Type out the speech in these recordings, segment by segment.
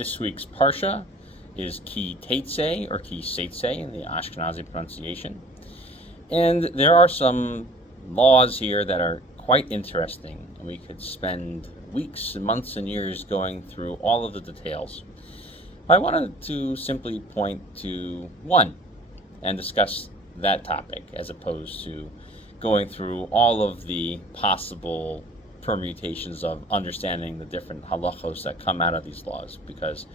This week's Parsha is Ki Teitzei, or Ki Seitzei in the Ashkenazi pronunciation. And there are some laws here that are quite interesting, and we could spend weeks, months, and years going through all of the details. I wanted to simply point to one and discuss that topic as opposed to going through all of the possible permutations of understanding the different halachos that come out of these laws, because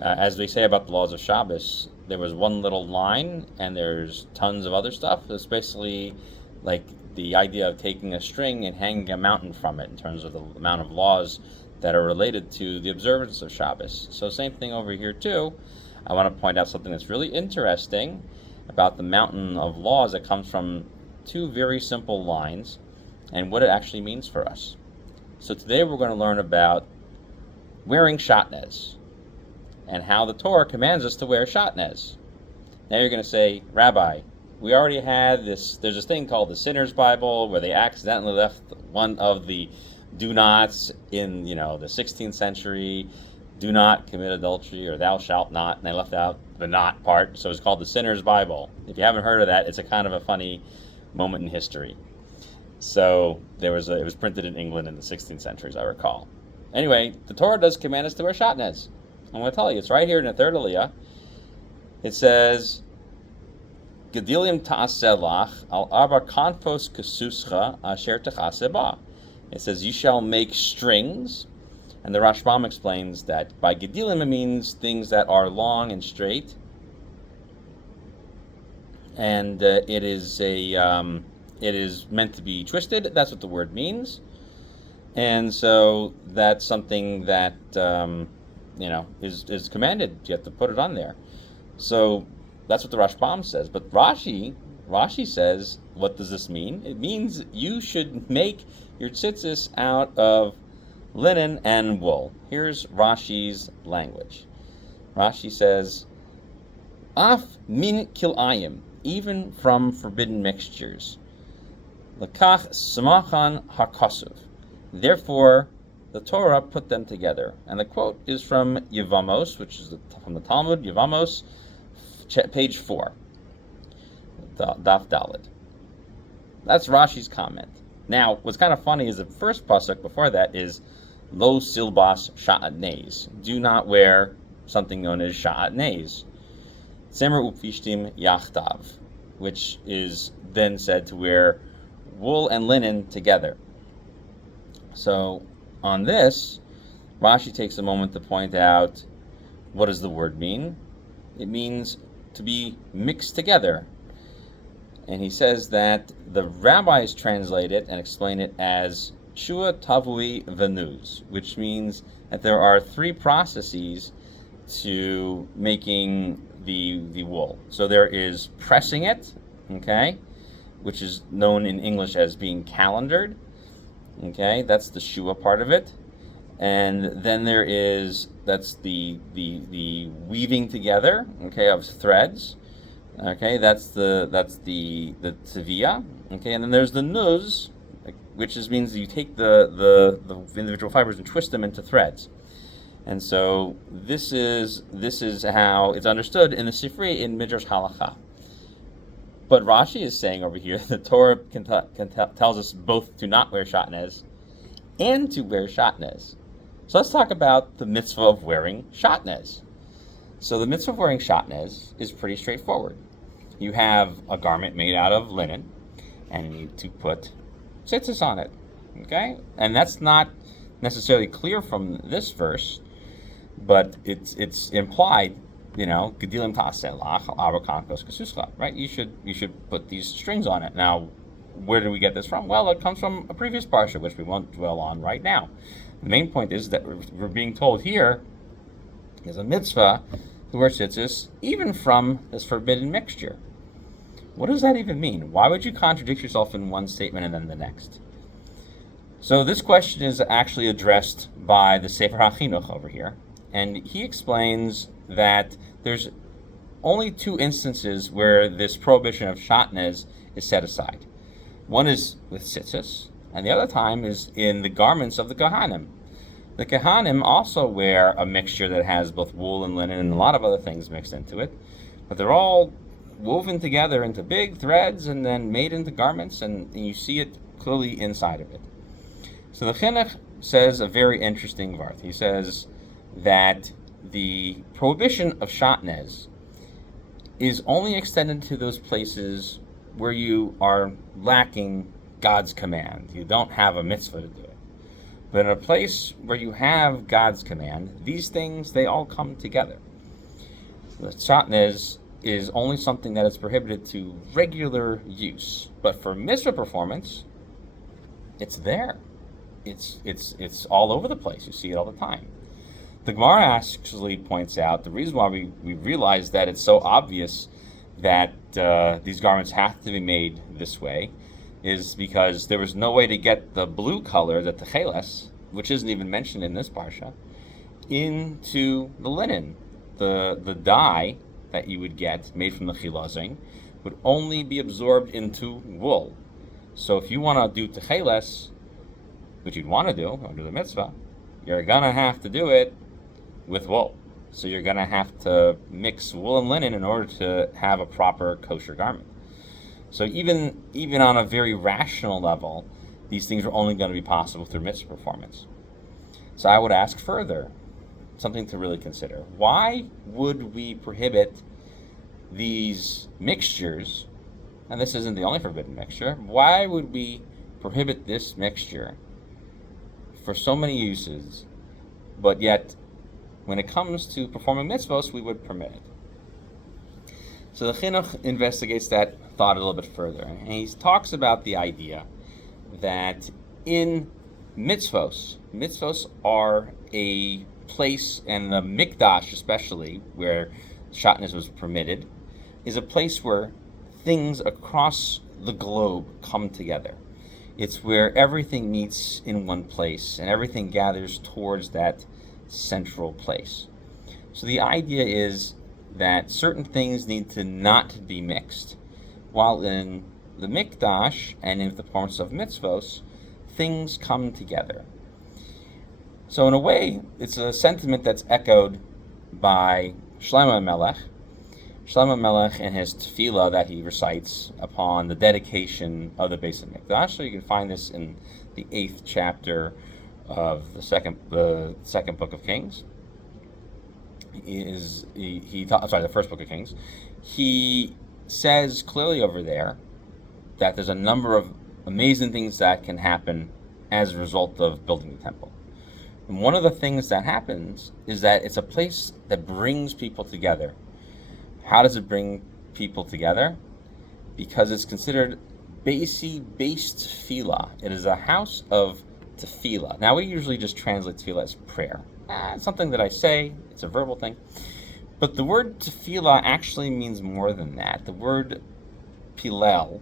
as they say about the laws of Shabbos, there was one little line and there's tons of other stuff. It's basically like the idea of taking a string and hanging a mountain from it in terms of the amount of laws that are related to the observance of Shabbos. So same thing over here too. I want to point out something that's really interesting about the mountain of laws that comes from two very simple lines and what it actually means for us. So today we're going to learn about wearing Shaatnez and how the Torah commands us to wear Shaatnez. Now you're going to say, Rabbi, we already had this, there's this thing called the Sinner's Bible where they accidentally left one of the do nots in, the 16th century, do not commit adultery or thou shalt not, and they left out the not part, so it's called the Sinner's Bible. If you haven't heard of that, it's a kind of a funny moment in history. So it was printed in England in the 16th century, as I recall. Anyway, the Torah does command us to wear Shaatnez. I'm going to tell you, it's right here in the third aliyah. It says, Gedilim ta'aselach al arba kanfos kesuscha asher techaseh. It says, you shall make strings. And the Rashbam explains that by Gedilim it means things that are long and straight. And it is meant to be twisted. That's what the word means. And so that's something that, is commanded. You have to put it on there. So that's what the Rashbam says. But Rashi says, what does this mean? It means you should make your tzitzis out of linen and wool. Here's Rashi's language. Rashi says, Af min kilayim, even from forbidden mixtures. Lakach samachan hakasuv. Therefore, the Torah put them together. And the quote is from Yevamos, which is from the Talmud, Yevamos, page 4, Daf Daled. That's Rashi's comment. Now, what's kind of funny is the first pasuk before that is Lo silbas Shaatnez. Do not wear something known as Shaatnez. Semer upfishtim yachtav, which is then said to wear wool and linen together. So on this, Rashi takes a moment to point out, what does the word mean? It means to be mixed together. And he says that the rabbis translate it and explain it as shua tavui venuz, which means that there are three processes to making the wool. So there is pressing it, okay, which is known in English as being calendared. Okay, that's the shua part of it. And then that's the weaving together, okay, of threads. Okay, that's the tevia. Okay, and then there's the nuz, which means you take the individual fibers and twist them into threads. And so this is how it's understood in the Sifri in Midrash Halacha. But Rashi is saying over here, the Torah tells us both to not wear Shaatnez and to wear Shaatnez. So let's talk about the mitzvah of wearing Shaatnez. So the mitzvah of wearing Shaatnez is pretty straightforward. You have a garment made out of linen, and you need to put tzitzis on it. Okay? And that's not necessarily clear from this verse, but it's implied. Gedilim ta'aselach al kankos kesuscha, right? You should put these strings on it. Now, where do we get this from? Well, it comes from a previous parsha, which we won't dwell on right now. The main point is that we're being told here is a mitzvah to wear tzitzis, even from this forbidden mixture. What does that even mean? Why would you contradict yourself in one statement and then the next? So this question is actually addressed by the Sefer HaChinuch over here, and he explains that there's only two instances where this prohibition of Shaatnez is set aside. One is with tzitzis, and the other time is in the garments of the Kohanim. The Kehanim also wear a mixture that has both wool and linen and a lot of other things mixed into it, but they're all woven together into big threads and then made into garments, and you see it clearly inside of it. So the Chinuch says a very interesting vart. He says that the prohibition of Shaatnez is only extended to those places where you are lacking God's command. You don't have a mitzvah to do it. But in a place where you have God's command, these things, they all come together. The Shaatnez is only something that is prohibited to regular use. But for mitzvah performance, it's there. It's all over the place. You see it all the time. The Gemara actually points out the reason why we realize that it's so obvious that these garments have to be made this way is because there was no way to get the blue color, the techeles, which isn't even mentioned in this parsha, into the linen. The dye that you would get made from the chilazing would only be absorbed into wool. So if you want to do techeles, which you'd want to do under the mitzvah, you're going to have to do it with wool. So you're going to have to mix wool and linen in order to have a proper kosher garment. So even on a very rational level, these things are only going to be possible through mitzvah performance. So I would ask further, something to really consider. Why would we prohibit these mixtures? And this isn't the only forbidden mixture. Why would we prohibit this mixture for so many uses, but yet when it comes to performing mitzvahs, we would permit it? So the Chinuch investigates that thought a little bit further, and he talks about the idea that in mitzvahs are a place, and the mikdash especially, where Shaatnez was permitted, is a place where things across the globe come together. It's where everything meets in one place and everything gathers towards that central place. So the idea is that certain things need to not be mixed, while in the mikdash and in the performance of mitzvos, things come together. So in a way, it's a sentiment that's echoed by Shlomo Melech. Shlomo Melech and his tefillah that he recites upon the dedication of the Beis Hamikdash. So you can find this in the 8th chapter of the second book of Kings. The first book of Kings. He says clearly over there that there's a number of amazing things that can happen as a result of building the temple. And one of the things that happens is that it's a place that brings people together. How does it bring people together? Because it's considered based tefillah. It is a house of tefillah. Now we usually just translate tefillah as prayer. It's something that I say, it's a verbal thing. But the word tefillah actually means more than that. The word pilel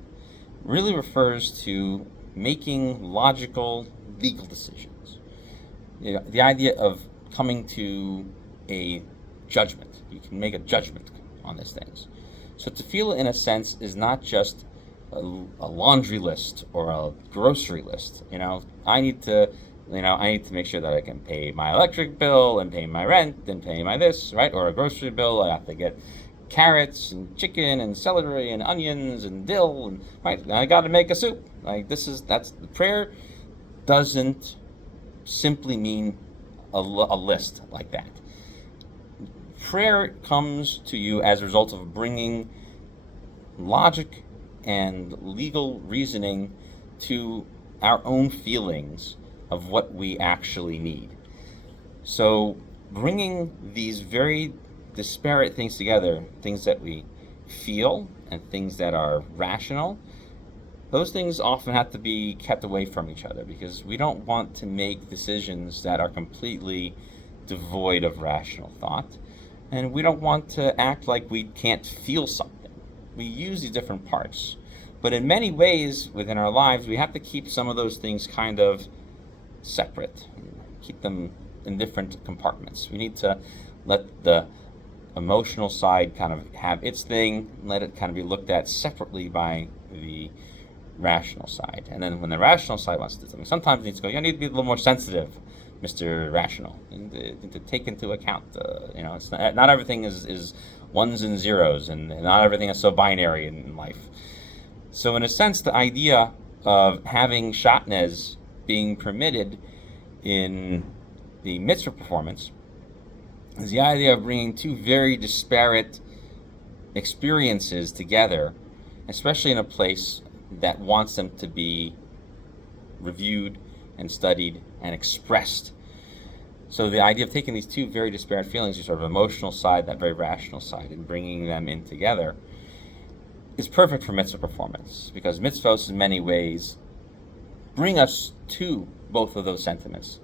really refers to making logical, legal decisions. The idea of coming to a judgment. You can make a judgment on these things. So tefillah, in a sense, is not just a laundry list or a grocery list. I need to make sure that I can pay my electric bill and pay my rent and pay my this, right? Or a grocery bill, I have to get carrots and chicken and celery and onions and dill, and right, I got to make a soup. That's the prayer doesn't simply mean a list like that. Prayer comes to you as a result of bringing logic and legal reasoning to our own feelings of what we actually need. So bringing these very disparate things together, things that we feel and things that are rational, those things often have to be kept away from each other because we don't want to make decisions that are completely devoid of rational thought. And we don't want to act like we can't feel something. We use these different parts. But in many ways within our lives, we have to keep some of those things kind of separate. Keep them in different compartments. We need to let the emotional side kind of have its thing, let it kind of be looked at separately by the rational side. And then when the rational side wants to do something, sometimes it needs to go, you need to be a little more sensitive Mr. Rational, and to take into account, it's not everything is ones and zeros, and not everything is so binary in life. So in a sense, the idea of having Shaatnez being permitted in the mitzvah performance is the idea of bringing two very disparate experiences together, especially in a place that wants them to be reviewed and studied and expressed. So the idea of taking these two very disparate feelings, your sort of emotional side, that very rational side, and bringing them in together is perfect for mitzvah performance, because mitzvahs in many ways bring us to both of those sentiments.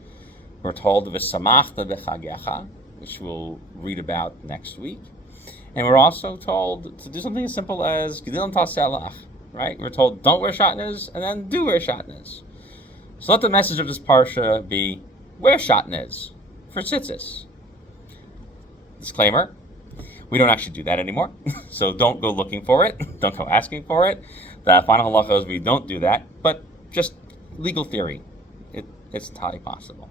We're told v'samachta b'chagecha, which we'll read about next week. And we're also told to do something as simple as Gedilim Taselach, right? We're told don't wear Shaatnez, and then do wear Shaatnez. So let the message of this parsha be, wear Shaatnez for tzitzis. Disclaimer, we don't actually do that anymore, so don't go looking for it, don't go asking for it. The final halacha is we don't do that, but just legal theory, it's entirely possible.